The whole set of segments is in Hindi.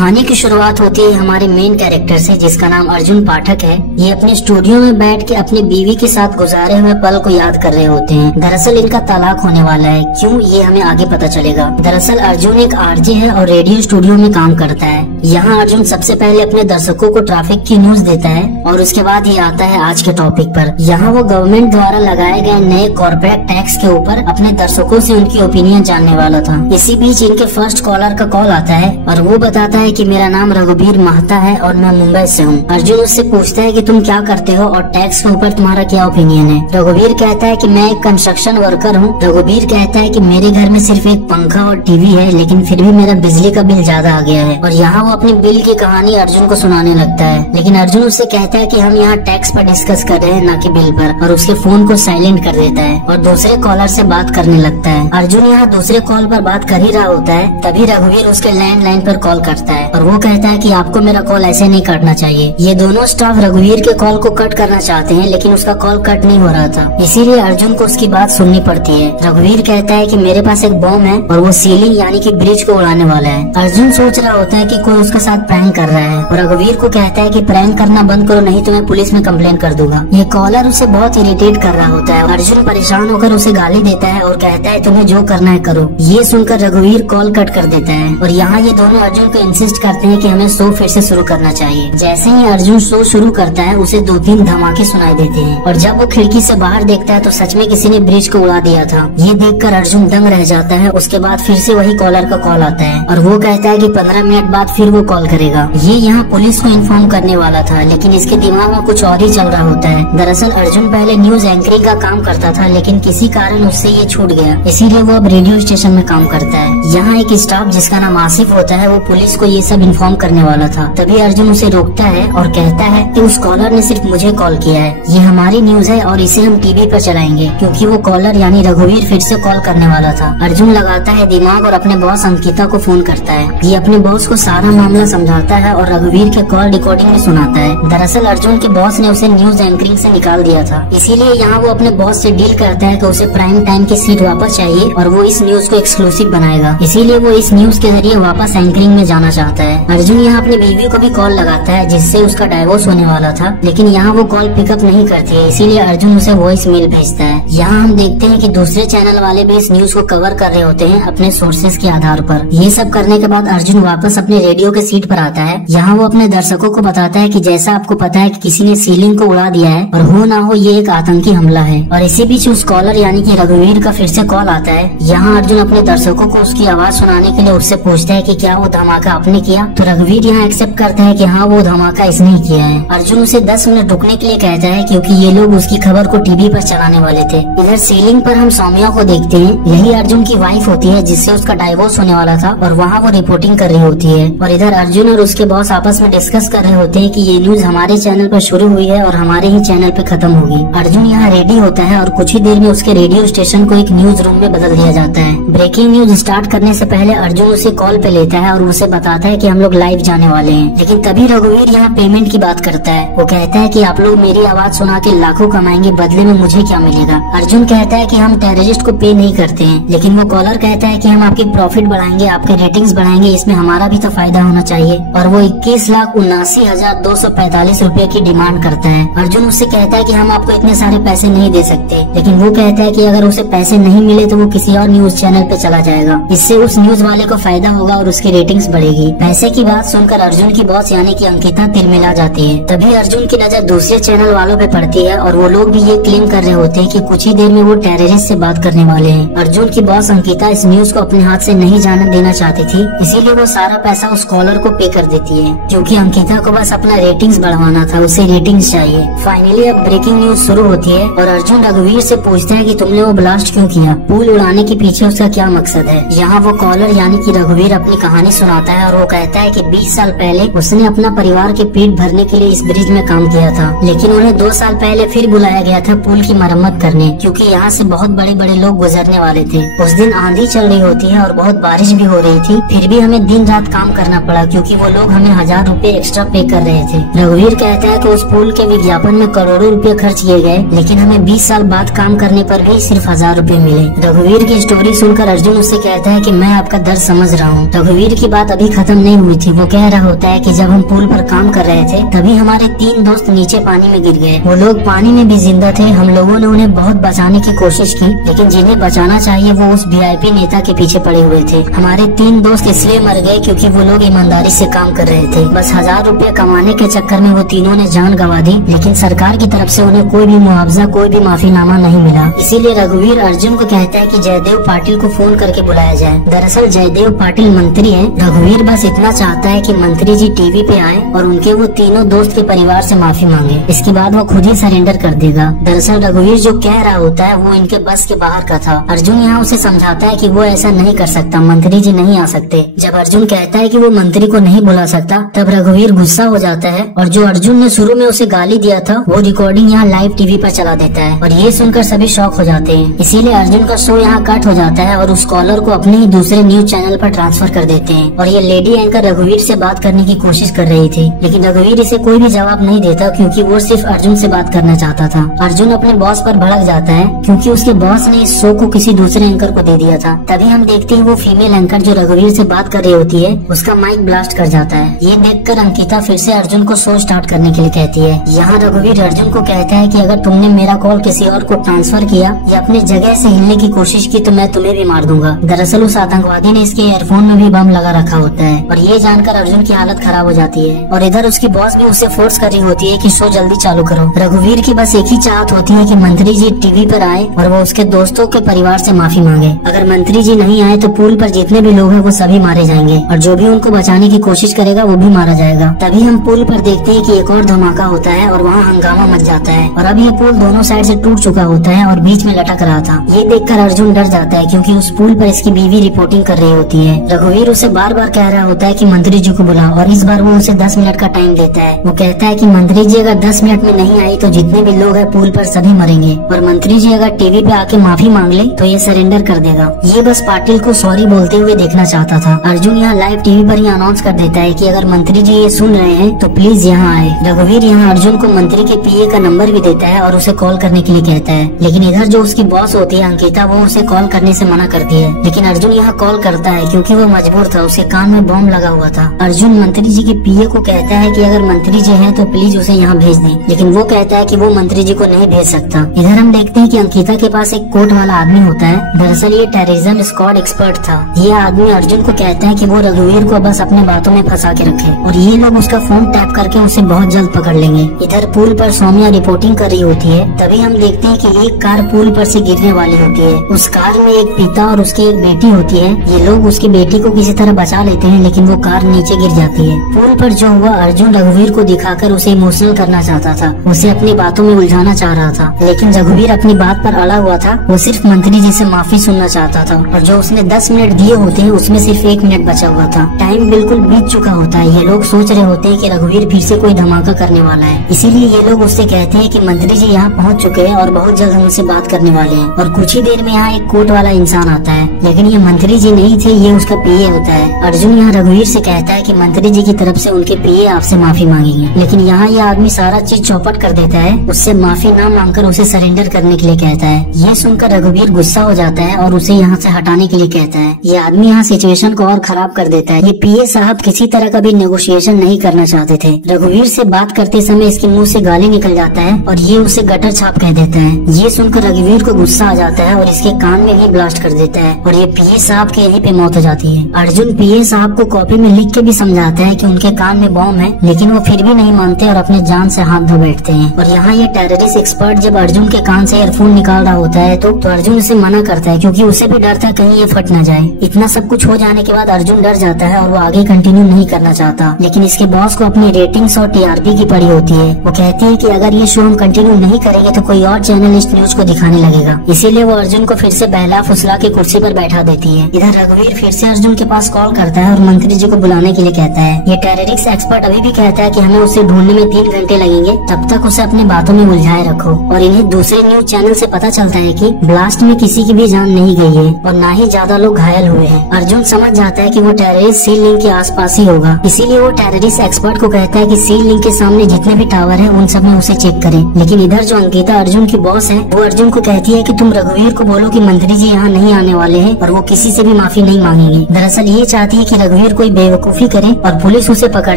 कहानी की शुरुआत होती है हमारे मेन कैरेक्टर से, जिसका नाम अर्जुन पाठक है। ये अपने स्टूडियो में बैठ के अपनी बीवी के साथ गुजारे हुए पल को याद कर रहे होते हैं। दरअसल इनका तलाक होने वाला है। क्यों, ये हमें आगे पता चलेगा। दरअसल अर्जुन एक आरजे है और रेडियो स्टूडियो में काम करता है। यहाँ अर्जुन सबसे पहले अपने दर्शकों को ट्रैफिक की न्यूज देता है और उसके बाद ही आता है आज के टॉपिक पर। यहाँ वो गवर्नमेंट द्वारा लगाए गए नए कॉर्पोरेट टैक्स के ऊपर अपने दर्शकों से उनकी ओपिनियन जानने वाला था। इसी बीच इनके फर्स्ट कॉलर का कॉल आता है और वो बताता है कि मेरा नाम रघुवीर महता है और मैं मुंबई से हूँ। अर्जुन उससे पूछता है कि तुम क्या करते हो और टैक्स के ऊपर तुम्हारा क्या ओपिनियन है। रघुवीर कहता है कि मैं एक कंस्ट्रक्शन वर्कर हूँ। रघुवीर कहता है कि मेरे घर में सिर्फ एक पंखा और टीवी है, लेकिन फिर भी मेरा बिजली का बिल ज्यादा आ गया है। और यहाँ वो अपनी बिल की कहानी अर्जुन को सुनाने लगता है, लेकिन अर्जुन उससे कहता है कि हम यहाँ टैक्स पर डिस्कस कर रहे हैं, न कि बिल पर, और उसके फोन को साइलेंट कर देता है और दूसरे कॉलर से बात करने लगता है। अर्जुन यहाँ दूसरे कॉल पर बात कर ही रहा होता है, तभी रघुवीर उसके लैंडलाइन पर कॉल करता है और वो कहता है कि आपको मेरा कॉल ऐसे नहीं काटना चाहिए। ये दोनों स्टाफ रघुवीर के कॉल को कट करना चाहते हैं, लेकिन उसका कॉल कट नहीं हो रहा था, इसीलिए अर्जुन को उसकी बात सुननी पड़ती है। रघुवीर कहता है कि मेरे पास एक बॉम्ब है और वो सीलिंग यानी कि ब्रिज को उड़ाने वाला है। अर्जुन सोच रहा होता है कि कोई उसके साथ प्रैंक कर रहा है और रघुवीर को कहता है कि प्रैंक करना बंद करो, नहीं तो मैं पुलिस में कंप्लेन कर दूंगा। ये कॉलर उसे बहुत इरिटेट कर रहा होता है। अर्जुन परेशान होकर उसे गाली देता है और कहता है तुम्हें जो करना है करो। ये सुनकर रघुवीर कॉल कट कर देता है और यहाँ ये दोनों अर्जुन को इंसिस्ट करते हैं कि हमें शो फिर से शुरू करना चाहिए। जैसे ही अर्जुन शो शुरू करता है उसे 2-3 धमाके सुनाई देते हैं और जब वो खिड़की से बाहर देखता है तो सच में किसी ने ब्रिज को उड़ा दिया था। ये देखकर अर्जुन दंग रह जाता है। उसके बाद फिर से वही कॉलर का कॉल आता है और वो कहता है कि 15 मिनट बाद फिर वो कॉल करेगा। ये यहाँ पुलिस को इन्फॉर्म करने वाला था, लेकिन इसके दिमाग में कुछ और ही चल रहा होता है। दरअसल अर्जुन पहले न्यूज एंकरिंग का काम करता था, लेकिन किसी कारण उससे ये छूट गया, इसीलिए वो अब रेडियो स्टेशन में काम करता है। यहाँ एक स्टाफ जिसका नाम आसिफ होता है वो पुलिस को ये सब इन्फॉर्म करने वाला था, तभी अर्जुन उसे रोकता है और कहता है कि उस कॉलर ने सिर्फ मुझे कॉल किया है, ये हमारी न्यूज है और इसे हम टीवी पर चलाएंगे, क्योंकि वो कॉलर यानी रघुवीर फिर से कॉल करने वाला था। अर्जुन लगाता है दिमाग और अपने बॉस अंकिता को फोन करता है। ये अपने बॉस को सारा मामला समझाता है और रघुवीर के कॉल रिकॉर्डिंग में सुनाता है। दरअसल अर्जुन के बॉस ने उसे न्यूज एंकरिंग से निकाल दिया था, इसीलिए यहाँ वो अपने बॉस से डील करता है कि उसे प्राइम टाइम की सीट वापस चाहिए और वो इस न्यूज को एक्सक्लूसिव बनाएगा, इसीलिए वो इस न्यूज के जरिए वापस एंकरिंग में जाना चाहता है। अर्जुन यहाँ अपनी बीवी को भी कॉल लगाता है जिससे उसका डाइवोर्स होने वाला था, लेकिन यहाँ वो कॉल पिकअप नहीं करती है, इसीलिए अर्जुन उसे वॉइस मेल भेजता है। यहाँ हम देखते हैं कि दूसरे चैनल वाले भी इस न्यूज को कवर कर रहे होते हैं अपने सोर्सेज के आधार पर। ये सब करने के बाद अर्जुन वापस अपने रेडियो के सीट पर आता है। यहाँ वो अपने दर्शकों को बताता है कि जैसा आपको पता है कि किसी ने सीलिंग को उड़ा दिया है और हो ना हो ये एक आतंकी हमला है। और इसी बीच उस कॉलर यानी कि रघुवीर का फिर से कॉल आता है। यहाँ अर्जुन अपने दर्शकों को उसकी आवाज सुनाने के लिए उससे पूछता है कि क्या वो धमाका आपने किया, तो रघुवीर यहाँ एक्सेप्ट करता है कि हाँ वो धमाका इसने ही किया है। अर्जुन उसे 10 मिनट रुकने के लिए कहता है क्योंकि ये लोग उसकी खबर को टीवी पर चलाने वाले थे। इधर सीलिंग पर हम सौम्या को देखते हैं। यही अर्जुन की वाइफ होती है जिससे उसका डाइवोर्स होने वाला था और वहाँ वो रिपोर्टिंग कर रही होती है। और इधर अर्जुन और उसके बॉस आपस में डिस्कस कर रहे होते हैं कि ये न्यूज हमारे चैनल पर शुरू हुई है और हमारे ही चैनल पे खत्म होगी। अर्जुन यहाँ रेडी होता है और कुछ ही देर में उसके रेडियो स्टेशन को एक न्यूज रूम में बदल दिया जाता है। ब्रेकिंग न्यूज स्टार्ट करने से पहले अर्जुन उसे कॉल पे लेता है और उसे बताता है कि हम लोग लाइव जाने वाले हैं, लेकिन तभी रघुवीर यहाँ पेमेंट की बात करता है। वो कहता है कि आप लोग मेरी आवाज सुना के लाखों कमाएंगे, बदले में मुझे क्या मिलेगा। अर्जुन कहता है कि हम टेररिस्ट को पे नहीं करते हैं, लेकिन वो कॉलर कहता है कि हम आपकी प्रॉफिट बढ़ाएंगे, आपके रेटिंग्स बढ़ाएंगे, इसमें हमारा भी तो फायदा होना चाहिए। और वो 21,79,245 रुपए की डिमांड करता है। अर्जुन उससे कहता है कि हम आपको इतने सारे पैसे नहीं दे सकते, लेकिन वो कहता है कि अगर उसे पैसे नहीं मिले तो वो किसी और न्यूज चैनल पे चला जाएगा, इससे उस न्यूज वाले को फायदा होगा और उसकी रेटिंग्स बढ़ेगी। पैसे की बात सुनकर अर्जुन की बॉस यानी कि अंकिता तिलमिला जाती है। तभी अर्जुन की नजर दूसरे चैनल वालों पे पड़ती है और वो लोग भी ये क्लेम कर रहे होते हैं कि कुछ ही देर में वो टेररिस्ट से बात करने वाले हैं। अर्जुन की बॉस अंकिता इस न्यूज को अपने हाथ से नहीं जाने देना चाहती थी, इसीलिए वो सारा पैसा उस कॉलर को पे कर देती है, क्योंकि अंकिता को बस अपना रेटिंग्स बढ़वाना था, उसे रेटिंग्स चाहिए। फाइनली अब ब्रेकिंग न्यूज शुरू होती है और अर्जुन रघुवीर से पूछता है कि तुमने वो ब्लास्ट क्यों किया, पुल उड़ाने के पीछे उसका क्या मकसद है। यहाँ वो कॉलर यानी कि रघुवीर अपनी कहानी सुनाता है और वो कहता है कि 20 साल पहले उसने अपना परिवार के पेट भरने के लिए इस ब्रिज में काम किया था, लेकिन उन्हें 2 साल पहले फिर बुलाया गया था पुल की मरम्मत करने, क्योंकि यहाँ से बहुत बड़े बड़े लोग गुजरने वाले थे। उस दिन आंधी चल रही होती है और बहुत बारिश भी हो रही थी, फिर भी हमें दिन रात काम करना पड़ा क्योंकि वो लोग हमें 1000 रुपए एक्स्ट्रा पे कर रहे थे। रघुवीर कहता है कि उस पुल के विज्ञापन में करोड़ों रुपए खर्च किए गए, लेकिन हमें 20 साल बाद काम करने पर भी सिर्फ 1000 रुपए मिले। रघुवीर की स्टोरी सुनकर अर्जुन उससे कहता है कि मैं आपका दर्द समझ रहा हूँ। रघुवीर की बात अभी खत्म खत्म नहीं हुई थी। वो कह रहा होता है कि जब हम पुल पर काम कर रहे थे तभी हमारे 3 दोस्त नीचे पानी में गिर गए। वो लोग पानी में भी जिंदा थे। हम लोगों ने उन्हें बहुत बचाने की कोशिश की, लेकिन जिन्हें बचाना चाहिए वो उस VIP नेता के पीछे पड़े हुए थे। हमारे 3 दोस्त इसलिए मर गए क्योंकि वो लोग ईमानदारी से काम कर रहे थे। बस 1000 रुपया कमाने के चक्कर में वो तीनों ने जान गंवा दी, लेकिन सरकार की तरफ से उन्हें कोई भी मुआवजा, कोई भी माफीनामा नहीं मिला। इसीलिए रघुवीर अर्जुन को कहता है कि जयदेव पाटिल को फोन करके बुलाया जाए। दरअसल जयदेव पाटिल मंत्री है। रघुवीर बस इतना चाहता है कि मंत्री जी टीवी पे आए और उनके वो तीनों दोस्त के परिवार से माफी मांगे। इसके बाद वो खुद ही सरेंडर कर देगा। दरअसल रघुवीर जो कह रहा होता है वो इनके बस के बाहर का था। अर्जुन यहाँ उसे समझाता है कि वो ऐसा नहीं कर सकता, मंत्री जी नहीं आ सकते। जब अर्जुन कहता है कि वो मंत्री को नहीं बुला सकता तब रघुवीर गुस्सा हो जाता है और जो अर्जुन ने शुरू में उसे गाली दिया था वो रिकॉर्डिंग यहाँ लाइव टीवी पर चला देता है और ये सुनकर सभी शॉक हो जाते हैं। इसीलिए अर्जुन का शो यहाँ कट हो जाता है और उस कॉलर को अपने ही दूसरे न्यूज चैनल पर ट्रांसफर कर देते हैं और ये लेडी एंकर रघुवीर से बात करने की कोशिश कर रही थी, लेकिन रघुवीर इसे कोई भी जवाब नहीं देता क्योंकि वो सिर्फ अर्जुन से बात करना चाहता था। अर्जुन अपने बॉस पर भड़क जाता है क्योंकि उसके बॉस ने इस शो को किसी दूसरे एंकर को दे दिया था। तभी हम देखते हैं वो फीमेल एंकर जो रघुवीर से बात कर रही होती है उसका माइक ब्लास्ट कर जाता है। ये देखकर अंकिता फिर से अर्जुन को शो स्टार्ट करने के लिए कहती है। यहाँ रघुवीर अर्जुन को कहता है कि अगर तुमने मेरा कॉल किसी और को ट्रांसफर किया या अपने जगह से हिलने की कोशिश की तो मैं तुम्हें भी मार दूंगा। दरअसल उस आतंकवादी ने इसके ईयरफोन में भी बम लगा रखा होता है और ये जानकर अर्जुन की हालत खराब हो जाती है और इधर उसकी बॉस भी उसे फोर्स कर रही होती है कि शो जल्दी चालू करो। रघुवीर की बस एक ही चाहत होती है कि मंत्री जी टीवी पर आए और वो उसके दोस्तों के परिवार से माफी मांगे। अगर मंत्री जी नहीं आए तो पुल पर जितने भी लोग हैं वो सभी मारे जाएंगे और जो भी उनको बचाने की कोशिश करेगा वो भी मारा जाएगा। तभी हम पुल पर देखते हैं कि एक और धमाका होता है और वहाँ हंगामा मच जाता है और अब ये पुल दोनों साइड से टूट चुका होता है और बीच में लटक रहा था। ये देखकर अर्जुन डर जाता है क्योंकि उस पुल पर इसकी बीवी रिपोर्टिंग कर रही होती है। रघुवीर उसे बार बार कह रहा होता है कि मंत्री जी को बुला और इस बार वो उसे 10 मिनट का टाइम देता है। वो कहता है कि मंत्री जी अगर 10 मिनट में नहीं आई तो जितने भी लोग हैं पुल पर सभी मरेंगे और मंत्री जी अगर टीवी पे आके माफी मांग ले तो ये सरेंडर कर देगा। ये बस पाटिल को सॉरी बोलते हुए देखना चाहता था। अर्जुन यहाँ लाइव टीवी पर ही अनाउंस कर देता है कि अगर मंत्री जी ये सुन रहे हैं तो प्लीज यहाँ आए। रघुवीर यहाँ अर्जुन को मंत्री के PA का नंबर भी देता है और उसे कॉल करने के लिए कहता है, लेकिन इधर जो उसकी बॉस होती है अंकिता वो उसे कॉल करने से मना करती है। लेकिन अर्जुन यहाँ कॉल करता है क्योंकि वो मजबूर था, उसके कान में बॉम्ब लगा हुआ था। अर्जुन मंत्री जी के PA को कहता है कि अगर मंत्री जी हैं तो प्लीज उसे यहाँ भेज दें, लेकिन वो कहता है कि वो मंत्री जी को नहीं भेज सकता। इधर हम देखते हैं कि अंकिता के पास एक कोट वाला आदमी होता है। दरअसल ये टेररिज्म स्क्वाड एक्सपर्ट था। ये आदमी अर्जुन को कहता है कि वो रघुवीर को बस अपने बातों में फंसा के रखे और ये लोग उसका फोन टैप करके उसे बहुत जल्द पकड़ लेंगे। इधर पुल पर सौम्या रिपोर्टिंग कर रही होती है। तभी हम देखते हैं कि एक कार पुल पर से गिरने वाली होती है। उस कार में एक पिता और उसकी एक बेटी होती है। ये लोग उसकी बेटी को किसी तरह बचा लेते हैं लेकिन वो कार नीचे गिर जाती है। पुल पर जो हुआ अर्जुन रघुवीर को दिखाकर उसे इमोशनल करना चाहता था, उसे अपनी बातों में उलझाना चाह रहा था, लेकिन रघुवीर अपनी बात पर अड़ा हुआ था। वो सिर्फ मंत्री जी से माफी सुनना चाहता था और जो उसने 10 मिनट दिए होते हैं उसमें सिर्फ 1 मिनट बचा हुआ था। टाइम बिल्कुल बीत चुका होता है। ये लोग सोच रहे होते हैं कि रघुवीर फिर से कोई धमाका करने वाला है, इसीलिए ये लोग उससे कहते हैं कि मंत्री जी यहाँ पहुँच चुके हैं और बहुत जल्द हमसे बात करने वाले हैं। और कुछ ही देर में यहाँ एक कोट वाला इंसान आता है, लेकिन ये मंत्री जी नहीं थे, ये उसका PA होता है। अर्जुन यहाँ रघुवीर से कहता है कि मंत्री जी की तरफ से उनके PA आपसे माफी मांगेंगे, लेकिन यहाँ ये आदमी सारा चीज चौपट कर देता है। उससे माफी ना मांगकर उसे सरेंडर करने के लिए कहता है। ये सुनकर रघुवीर गुस्सा हो जाता है और उसे यहाँ से हटाने के लिए कहता है। ये आदमी यहाँ सिचुएशन को और खराब कर देता है। ये PA साहब किसी तरह का भी नेगोशिएशन नहीं करना चाहते थे। रघुवीर से बात करते समय इसके मुंह से गाली निकल जाता है और ये उसे गटर छाप कह देता है। ये सुनकर रघुवीर को गुस्सा आ जाता है और इसके कान में ही ब्लास्ट कर देता है और ये PA साहब के यहीं पे मौत हो जाती है। अर्जुन PA साहब को कॉपी में लिख के भी समझाता है कि उनके कान में बॉम्ब है, लेकिन वो फिर भी नहीं मानते और अपने जान से हाथ धो बैठते हैं। और यहाँ ये टेररिस्ट एक्सपर्ट जब अर्जुन के कान से ईयरफोन निकाल रहा होता है तो अर्जुन उसे मना करता है क्योंकि उसे भी डर था कहीं ये फट न जाए। इतना सब कुछ हो जाने के बाद अर्जुन डर जाता है और वो आगे कंटिन्यू नहीं करना चाहता, लेकिन इसके बॉस को अपनी रेटिंग्स और TRP की पड़ी होती है। वो कहती है कि अगर ये शो हम कंटिन्यू नहीं करेंगे तो कोई और चैनल इस न्यूज को दिखाने लगेगा, इसीलिए वो अर्जुन को फिर से बहला फुसला के कुर्सी पर बैठा देती है। इधर रघुवीर फिर से अर्जुन के पास कॉल करता है और मंत्री जी को बुलाने के लिए कहता है। ये टेररिस्ट एक्सपर्ट अभी भी कहता है कि हमें उसे ढूंढने में 3 घंटे लगेंगे, तब तक उसे अपनी बातों में उलझाए रखो। और इन्हें दूसरे न्यूज चैनल से पता चलता है कि ब्लास्ट में किसी की भी जान नहीं गई है और न ही ज्यादा लोग घायल हुए हैं। अर्जुन समझ जाता है कि वो टेररिस्ट सी लिंक के आसपास ही होगा, इसीलिए वो टेररिस्ट एक्सपर्ट को कहता है कि सी लिंक के सामने जितने भी टावर है उन सब में उसे चेक करें। लेकिन इधर जो अंकिता अर्जुन की बॉस है वो अर्जुन को कहती है कि तुम रघुवीर को बोलो कि मंत्री जी यहाँ नहीं आने वाले हैं और वो किसी से भी माफी नहीं मांगेंगे। दरअसल ये चाहती है कि रघुवीर रघुवीर कोई बेवकूफी करे और पुलिस उसे पकड़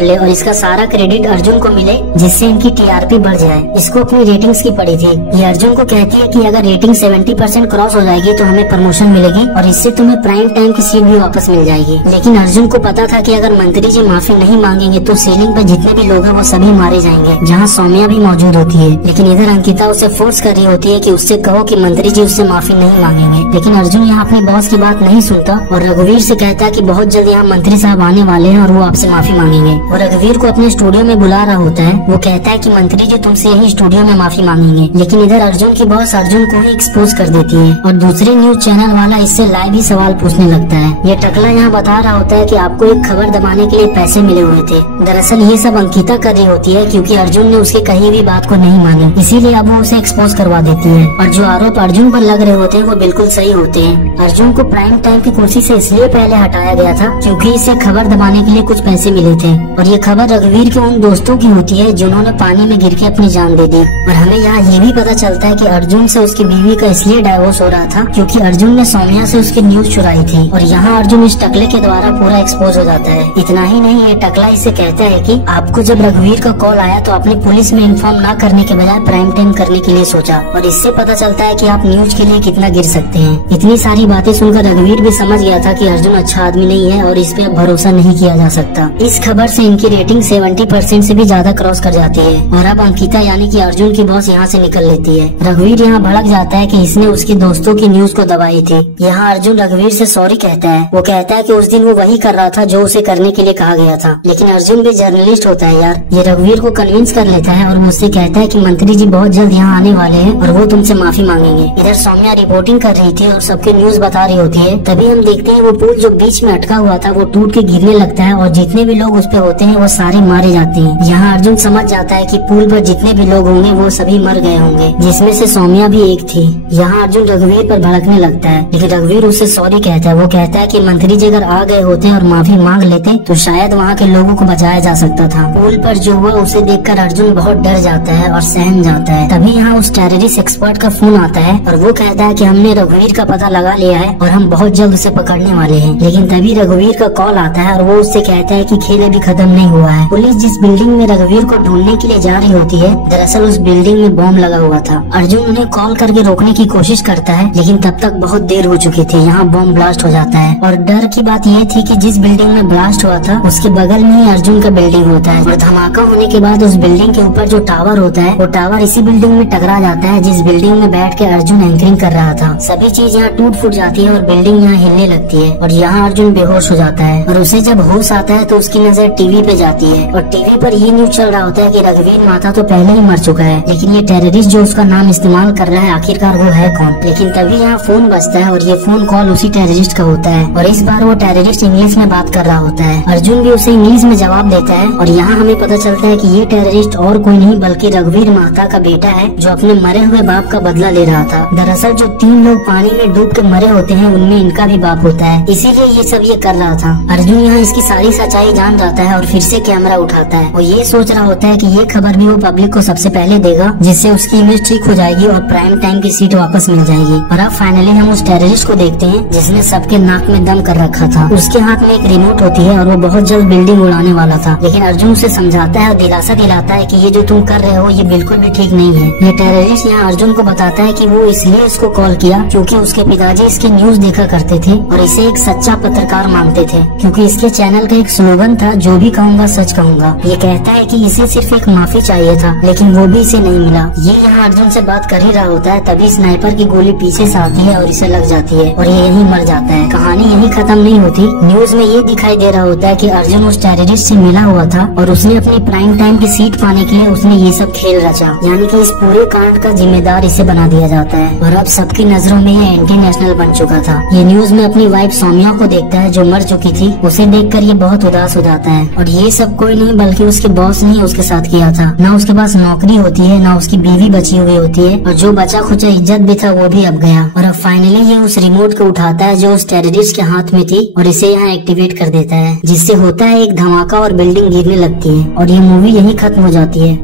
ले और इसका सारा क्रेडिट अर्जुन को मिले, जिससे इनकी टीआरपी बढ़ जाए। इसको अपनी रेटिंग्स की पड़ी थी। ये अर्जुन को कहती है कि अगर रेटिंग 70% क्रॉस हो जाएगी तो हमें प्रमोशन मिलेगी और इससे तुम्हें प्राइम टाइम की सीट भी वापस मिल जाएगी। लेकिन अर्जुन को पता था कि अगर मंत्री जी माफी नहीं मांगेंगे तो सीलिंग पर जितने भी लोग हैं वो सभी मारे जाएंगे, जहाँ सौम्या भी मौजूद होती है। लेकिन इधर अंकिता उसे फोर्स कर रही होती है कि उससे कहो कि मंत्री जी उससे माफी नहीं मांगेंगे। लेकिन अर्जुन यहाँ अपनी बॉस की बात नहीं सुनता और रघुवीर से कहता है कि बहुत जल्द यहाँ मंत्री साहब आने वाले हैं और वो आपसे माफी मांगेंगे। और रघुवीर को अपने स्टूडियो में बुला रहा होता है। वो कहता है कि मंत्री जी तुमसे यही स्टूडियो में माफी मांगेंगे। लेकिन इधर अर्जुन की बॉस अर्जुन को ही एक्सपोज कर देती है और दूसरे न्यूज चैनल वाला इससे लाइव ही सवाल पूछने लगता है। ये टकला यहाँ बता रहा होता है कि आपको एक खबर दबाने के लिए पैसे मिले हुए थे। दरअसल ये सब अंकिता कर रही होती है क्योंकि अर्जुन ने उसकी कही हुई बात को नहीं मानी, इसीलिए अब वो उसे एक्सपोज करवा देती है। और जो आरोप अर्जुन पर लग रहे होते हैं वो बिल्कुल सही होते हैं। अर्जुन को प्राइम टाइम की कुर्सी से इसलिए पहले हटाया गया था क्योंकि इसे खबर दबाने के लिए कुछ पैसे मिले थे और ये खबर रघुवीर के उन दोस्तों की होती है जिन्होंने पानी में गिर के अपनी जान दे दी। और हमें यहाँ ये भी पता चलता है कि अर्जुन से उसकी बीवी का इसलिए डाइवोर्स हो रहा था क्योंकि अर्जुन ने सौम्या से उसकी न्यूज चुराई थी। और यहाँ अर्जुन इस टकले के द्वारा पूरा एक्सपोज हो जाता है। इतना ही नहीं, ये टकला इससे कहता है कि आपको जब रघुवीर का कॉल आया तो आपने पुलिस में इन्फॉर्म न करने के बजाय प्राइम टाइम करने के लिए सोचा और इससे पता चलता है कि आप न्यूज के लिए कितना गिर सकते हैं। इतनी सारी बातें सुनकर रघुवीर भी समझ गया था कि अर्जुन अच्छा आदमी नहीं है और इस पे भरोसा नहीं किया जा सकता। इस खबर से इनकी रेटिंग 70% से भी ज्यादा क्रॉस कर जाती है और अब अंकिता यानी कि अर्जुन की बॉस यहाँ से निकल लेती है। रघुवीर यहाँ भड़क जाता है कि इसने उसकी दोस्तों की न्यूज को दबाई थी। यहाँ अर्जुन रघुवीर से सॉरी कहता है। वो कहता है कि उस दिन वो वही कर रहा था जो उसे करने के लिए कहा गया था। लेकिन अर्जुन भी जर्नलिस्ट होता है यार। ये रघुवीर को कन्विंस कर लेता है और मुझसे कहता है कि मंत्री जी बहुत जल्द यहाँ आने वाले हैं और वो तुमसे माफी मांगेंगे। इधर सौम्या रिपोर्टिंग कर रही थी और सबके न्यूज बता रही होती है। तभी हम देखते हैं वो पुल जो बीच में अटका हुआ था वो टूट के गिरने लगता है और जितने भी लोग उस पे होते हैं वो सारे मारे जाते हैं। यहाँ अर्जुन समझ जाता है कि पुल पर जितने भी लोग होंगे वो सभी मर गए होंगे, जिसमें से सौम्या भी एक थी। यहाँ अर्जुन रघुवीर पर भड़कने लगता है लेकिन रघुवीर उससे सॉरी कहता है। वो कहता है कि मंत्री जी अगर आ गए होते और माफी मांग लेते तो शायद वहाँ के लोगों को बचाया जा सकता था। पुल पर जो हुआ उसे देखकर अर्जुन बहुत डर जाता है और सहम जाता है। तभी यहाँ उस टेररिस्ट एक्सपर्ट का फोन आता है और वो कहता है कि हमने रघुवीर का पता लगा लिया है और हम बहुत जल्द उसे पकड़ने वाले हैं। लेकिन तभी रघुवीर का कॉल आता है और वो उससे कहता है कि खेल अभी खत्म नहीं हुआ है। पुलिस जिस बिल्डिंग में रघुवीर को ढूंढने के लिए जा रही होती है दरअसल उस बिल्डिंग में बॉम्ब लगा हुआ था। अर्जुन उन्हें कॉल करके रोकने की कोशिश करता है लेकिन तब तक बहुत देर हो चुकी थी। यहाँ बॉम्ब ब्लास्ट हो जाता है और डर की बात यह थी कि जिस बिल्डिंग में ब्लास्ट हुआ था उसके बगल में ही अर्जुन का बिल्डिंग होता है और धमाका होने के बाद उस बिल्डिंग के ऊपर जो टावर होता है वो टावर इसी बिल्डिंग में टकरा जाता है जिस बिल्डिंग में बैठ के अर्जुन एंकरिंग कर रहा था। सभी चीज यहाँ टूट फूट जाती है और बिल्डिंग यहाँ हिलने लगती है और यहाँ अर्जुन बेहोश हो जाता है। और उसे जब होश आता है तो उसकी नजर टीवी पे जाती है और टीवी पर ये न्यूज चल रहा होता है कि रघुवीर माता तो पहले ही मर चुका है, लेकिन ये टेररिस्ट जो उसका नाम इस्तेमाल कर रहा है आखिरकार वो है कौन। लेकिन तभी यहाँ फोन बजता है और ये फोन कॉल उसी टेररिस्ट का होता है और इस बार वो टेररिस्ट इंग्लिश में बात कर रहा होता है। अर्जुन भी उसे इंग्लिश में जवाब देता है और यहाँ हमें पता चलता है कि ये टेररिस्ट और कोई नहीं बल्कि रघुवीर माता का बेटा है जो अपने मरे हुए बाप का बदला ले रहा था। दरअसल जो 3 लोग पानी में डूब के मरे होते हैं उनमें इनका भी बाप होता है, इसीलिए ये सब ये कर रहा था। अर्जुन यहाँ इसकी सारी सच्चाई जान जाता है और फिर से कैमरा उठाता है। वो ये सोच रहा होता है कि ये खबर भी वो पब्लिक को सबसे पहले देगा जिससे उसकी इमेज ठीक हो जाएगी और प्राइम टाइम की सीट वापस मिल जाएगी। और अब फाइनली हम उस टेररिस्ट को देखते हैं जिसने सबके नाक में दम कर रखा था। उसके हाथ में एक रिमोट होती है और वो बहुत जल्द बिल्डिंग उड़ाने वाला था। लेकिन अर्जुन उसे समझाता है और दिलासा दिलाता है कि ये जो तुम कर रहे हो ये बिल्कुल भी ठीक नहीं है। ये टेररिस्ट यहाँ अर्जुन को बताता है कि वो इसलिए इसको कॉल किया क्योंकि उसके पिताजी इसकी न्यूज देखा करते थे और इसे एक सच्चा पत्रकार मानते थे, क्योंकि इसके चैनल का एक स्लोगन था जो भी कहूँगा सच कहूँगा। ये कहता है कि इसे सिर्फ एक माफी चाहिए था लेकिन वो भी इसे नहीं मिला। ये यहाँ अर्जुन से बात कर ही रहा होता है तभी स्नाइपर की गोली पीछे से आती है और इसे लग जाती है और ये यहीं मर जाता है। कहानी यहीं खत्म नहीं होती। न्यूज में ये दिखाई दे रहा होता है कि अर्जुन उस टेररिस्ट से मिला हुआ था और उसने अपनी प्राइम टाइम की सीट पाने के लिए उसने ये सब खेल रचा, यानी कि इस पूरे कांड का जिम्मेदार इसे बना दिया जाता है और अब सबकी नजरों में ये एंटी नेशनल बन चुका था। ये न्यूज में अपनी वाइफ सौम्या को देखता है जो मर चुकी थी। उसे देखकर ये बहुत उदास हो जाता है और ये सब कोई नहीं बल्कि उसके बॉस ने उसके साथ किया था। ना उसके पास नौकरी होती है ना उसकी बीवी बची हुई होती है और जो बचा खुचा इज्जत भी था वो भी अब गया। और अब फाइनली ये उस रिमोट को उठाता है जो उस टेररिस्ट के हाथ में थी और इसे यहाँ एक्टिवेट कर देता है जिससे होता है एक धमाका और बिल्डिंग गिरने लगती है और ये मूवी यहीं खत्म हो जाती है।